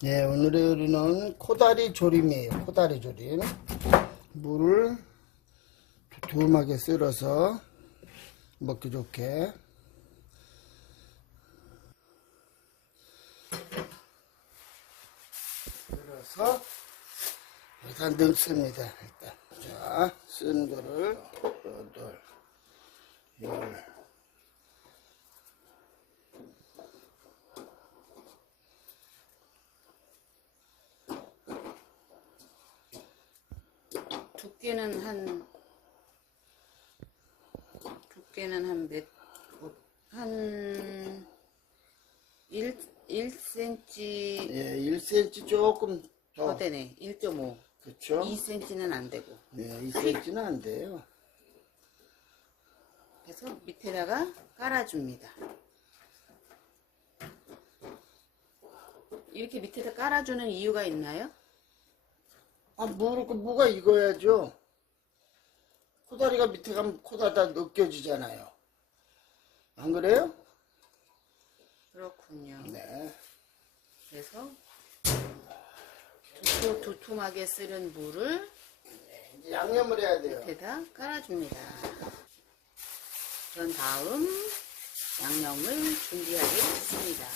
네, 오늘의 요리는 코다리 조림이에요. 코다리 조림. 물을 두툼하게 썰어서 먹기 좋게. 썰어서 일단 넣습니다. 일단. 자, 쓴 거를 여덟, 열. 두께는 한 1cm 예, 1cm 조금 더 되네. 1.5. 그쵸? 2cm는 안 되고. 예, 2cm는 안 돼요. 그래서 밑에다가 깔아줍니다. 이렇게 밑에다 깔아주는 이유가 있나요? 아, 무가 익어야죠. 코다리가 밑에 가면 코다리가 느껴지잖아요. 안 그래요? 그렇군요. 네. 그래서 두툼하게 썰은 물을 이제 양념을 해야 돼요. 밑에다 깔아줍니다. 그런 다음 양념을 준비하겠습니다.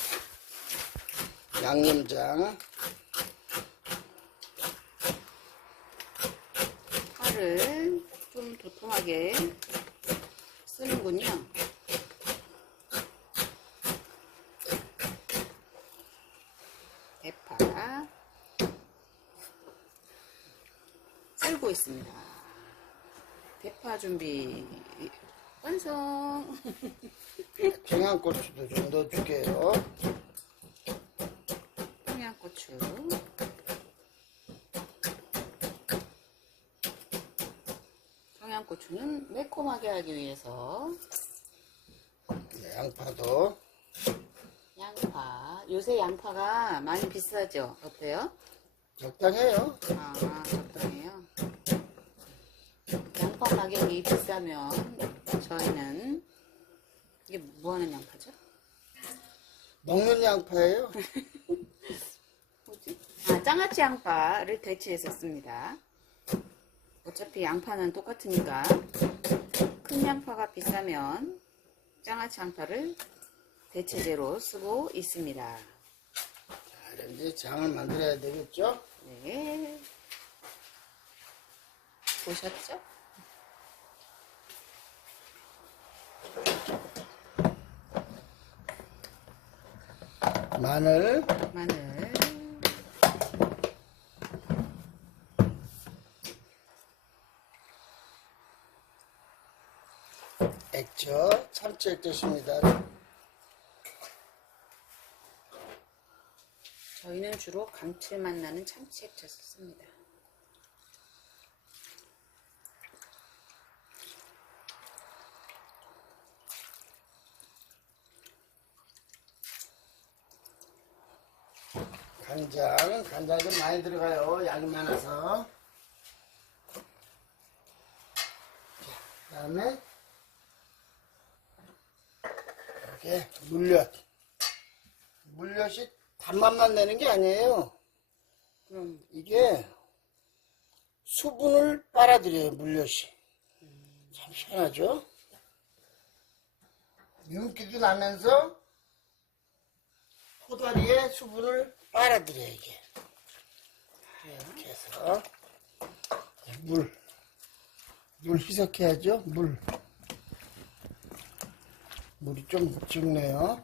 양념장. 파를 좀 도톰하게 쓰는군요. 대파 썰고 있습니다. 대파 준비 완성. 청양고추도 좀 넣어줄게요. 청양고추, 청양고추는 매콤하게 하기 위해서. 네, 양파도. 양파, 요새 양파가 많이 비싸죠? 어때요? 적당해요. 아, 적당해요. 양파 가격이 비싸면 저희는, 이게 뭐하는 양파죠? 먹는 양파예요. 뭐지? 아, 장아찌 양파를 대체해서 씁니다. 어차피 양파는 똑같으니까 큰 양파가 비싸면 장아찌 양파를 대체제로 쓰고 있습니다. 자, 이제 장을 만들어야 되겠죠? 네. 보셨죠? 마늘, 액젓, 참치 액젓입니다. 저희는 주로 감칠맛 나는 참치 액젓을 씁니다. 간장 좀 많이 들어가요. 양이 많아서. 그 다음에 이렇게 물엿이 단맛만 내는 게 아니에요. 그럼 이게 수분을 빨아들여요. 물엿이 참 시원하죠. 윤기도 나면서 코다리의 수분을 빨아들여요. 이게 이렇게 해서 물 희석해야죠. 물이 좀 적네요.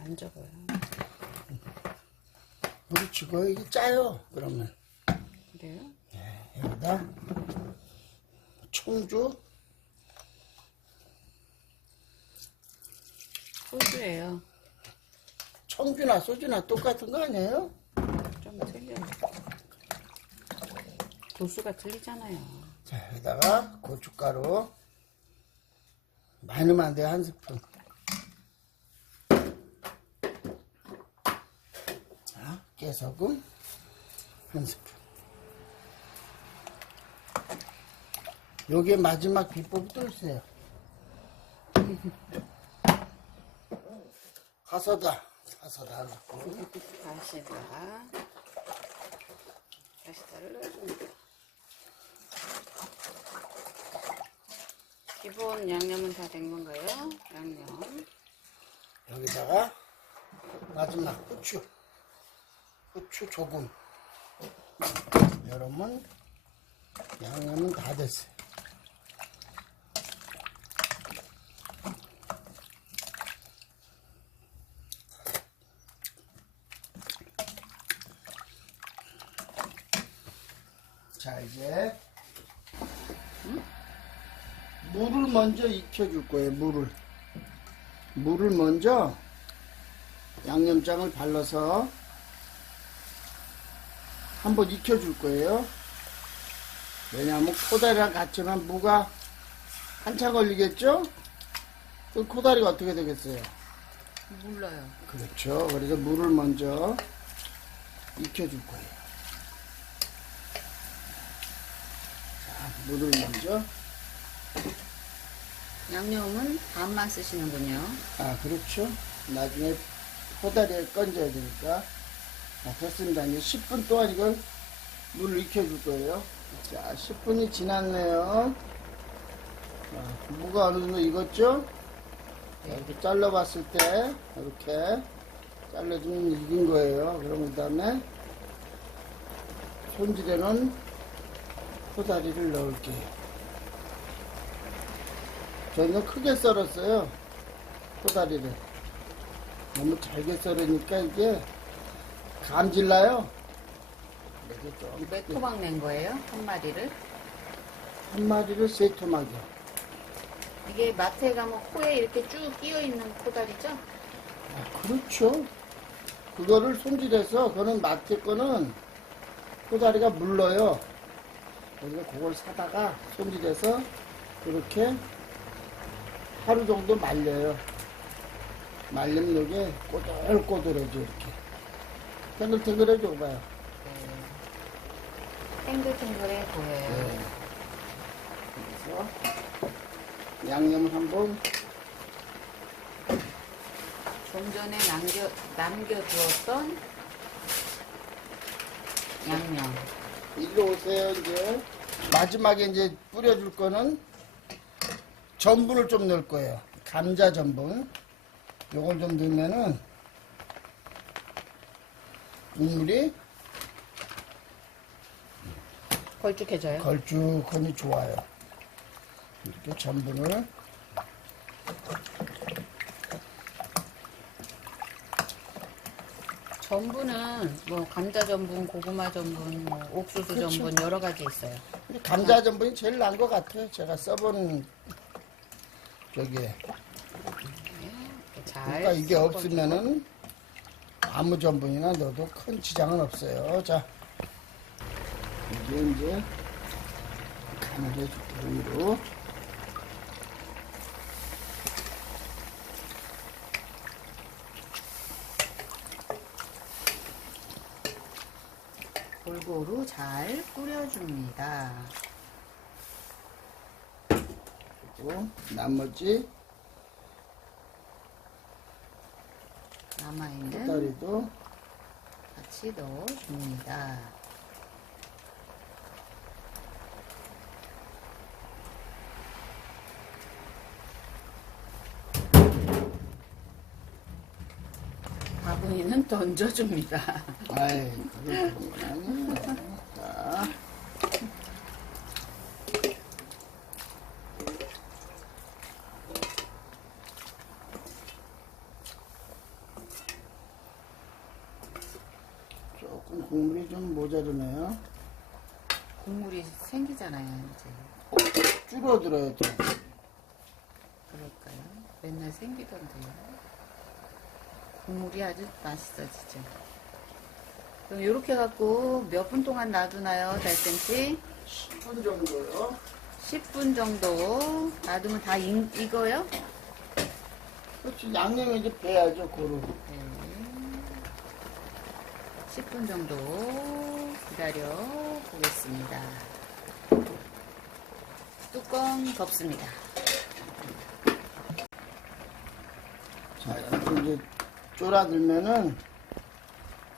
안 적어요. 물이 죽어요. 이게 짜요. 그러면 그래요? 여기다 청주, 소주예요. 청주나 소주나 똑같은 거 아니에요? 좀 틀려요. 도수가 틀리잖아요. 자, 여기다가 고춧가루 많이 넣으면 안 돼요. 한 스푼. 자, 깨소금 한 스푼. 요게 마지막 비법이 또 있어요. 가서다 다시다 넣고. 다시다를 넣어줍니다. 기본 양념은 다 된 건가요? 양념. 여기다가 마지막 후추 조금. 여러분 양념은 다 됐어요. 자, 이제 물을 먼저 익혀줄 거예요. 물을 먼저 양념장을 발라서 한번 익혀줄 거예요. 왜냐하면 코다리랑 같이 하면 무가 한참 걸리겠죠? 그 코다리가 어떻게 되겠어요? 몰라요. 그렇죠. 그래서 물을 먼저 익혀줄 거예요. 자, 물을 먼저. 양념은 반만 쓰시는군요. 아, 그렇죠. 나중에 코다리에 건져야 되니까. 자, 됐습니다. 이제 10분 동안 이걸 물을 익혀줄 거예요. 자, 10분이 지났네요. 자, 무가 어느 정도 익었죠? 자, 이렇게 잘라봤을 때, 이렇게 잘라주면 익은 거예요. 그럼 그 다음에 손질에는 코다리를 넣을게요. 저는 크게 썰었어요. 코다리를. 너무 잘게 썰으니까 이게 감질나요. 그래서 좀 몇 토막 낸 거예요? 한 마리를? 한 마리를 3토막이요. 이게 마트에 가면 코에 이렇게 쭉 끼어 있는 코다리죠? 아, 그렇죠. 그거를 손질해서, 그거는 마트 거는 코다리가 물러요. 그래서 그걸 사다가 손질해서 이렇게 하루 정도 말려요. 말리면 이게 꼬들꼬들해져, 이렇게. 탱글탱글해져, 봐요. 탱글탱글해 보여요. 네. 그래서 양념을 한번. 좀 전에 남겨두었던 양념. 일로 오세요. 이제 마지막에 이제 뿌려줄 거는 전분을 좀 넣을 거예요. 감자 전분. 요걸 좀 넣으면은 국물이 걸쭉해져요? 걸쭉하니 좋아요. 이렇게 전분을. 전분은 뭐 감자 전분, 고구마 전분, 뭐 옥수수 그렇죠. 전분 여러 가지 있어요. 근데 감자 전분이 제일 나은 것 같아요. 제가 써본 저기에. 이렇게 잘. 그러니까 이게 섞어주고. 없으면은 아무 전분이나 넣어도 큰 지장은 없어요. 자, 이제 간을 해줄게요. 위로. 골고루 잘 뿌려줍니다. 그리고 나머지 남아있는 코다리도 같이 넣어줍니다. 바구니는 던져줍니다. 아이, 그건 아니에요. 자. 조금 국물이 좀 모자르네요. 국물이 생기잖아요, 이제. 줄어들어야 돼. 그럴까요? 맨날 생기던데요. 국물이 아주 맛있어지죠. 그럼 이렇게 갖고 몇 분 동안 놔두나요, 달쌤씨? 10분 정도요. 10분 정도 놔두면 다 익어요? 그렇지, 양념이 이제 배야죠, 고루. 네. 10분 정도 기다려 보겠습니다. 뚜껑 덮습니다. 자, 이렇게 이제 쫄아들면은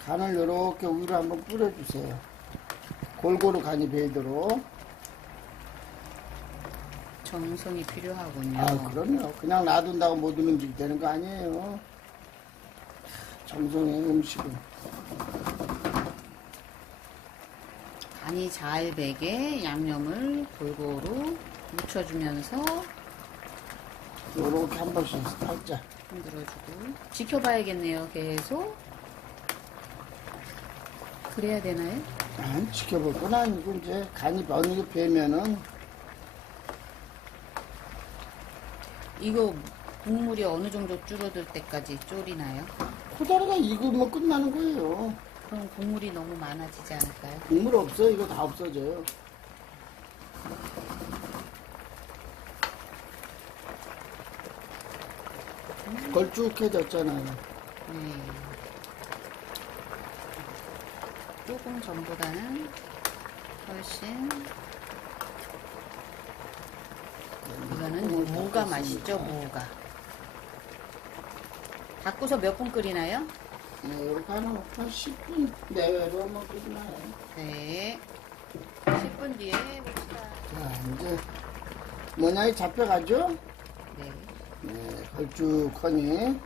간을 이렇게 위로 한번 뿌려주세요. 골고루 간이 배이도록. 정성이 필요하군요. 아, 그럼요. 그냥 놔둔다고 모든 음식이 되는 거 아니에요. 정성의 음식은. 간이 잘 배게 양념을 골고루 묻혀주면서 요렇게 한 번씩 살짝. 흔들어주고 지켜봐야겠네요. 계속 그래야 되나요? 안 지켜볼 건 아니고, 이제 간이 어느 게 배면은, 이거 국물이 어느 정도 줄어들 때까지 졸이나요? 코다리가 익으면 끝나는 거예요. 그럼 국물이 너무 많아지지 않을까요? 국물 없어요. 이거 다 없어져요. 걸쭉해졌잖아요. 네. 조금 전보다는 훨씬 이거는 무가 맛있죠, 무가. 닦고서 몇 분 끓이나요? 네, 이렇게 한 10분 내외로 한번 끓이나요. 네. 10분 뒤에 봅시다. 자, 이제 모양이 잡혀가죠? 네. 네, 걸쭉하니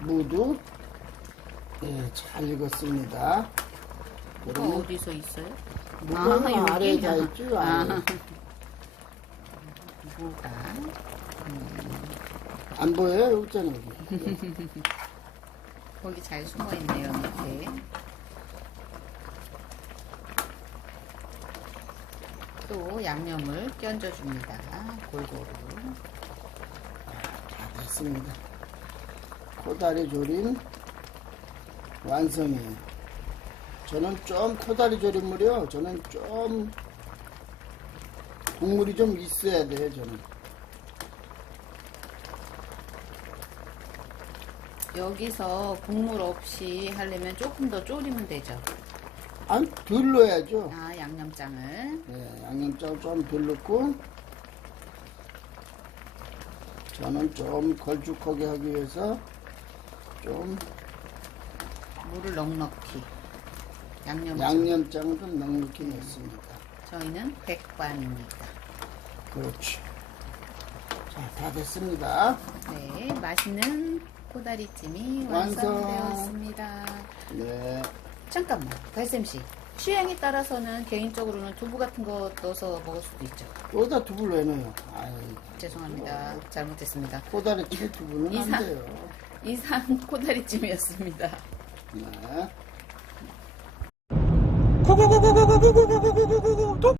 무도 네, 잘 익었습니다. 무가 그러면 어디서 있어요? 무가 아래에 여기? 다 있죠? 아래. 무가. 안 보여요? 여기 있잖아요. 여기. 거기 잘 숨어 있네요, 밑에. 또 양념을 끼얹어줍니다. 골고루. 다 됐습니다. 코다리 조림 완성이에요. 저는 좀 코다리 조림물이요. 저는 좀 국물이 좀 있어야 돼요. 저는 여기서 국물 없이 하려면 조금 더 졸이면 되죠. 안 덜 넣어야죠. 아, 양념장을. 네, 양념장 좀 덜 넣고 저는 좀 걸쭉하게 하기 위해서 좀 물을 넉넉히. 양념장을 좀 넉넉히 넣습니다. 저희는 백반입니다. 그렇지. 자, 다 됐습니다. 네, 맛있는 코다리찜이 완성. 완성되었습니다. 네. 잠깐만, 달쌤씨. 취향에 따라서는 개인적으로는 두부 같은 거 넣어서 먹을 수도 있죠. 여기다 두부를 왜 넣어요? 아이, 죄송합니다. 잘못했습니다. 코다리찜에 두부는 안 이상. 돼요. 이상 코다리찜이었습니다. 네. 고고고고고고고고고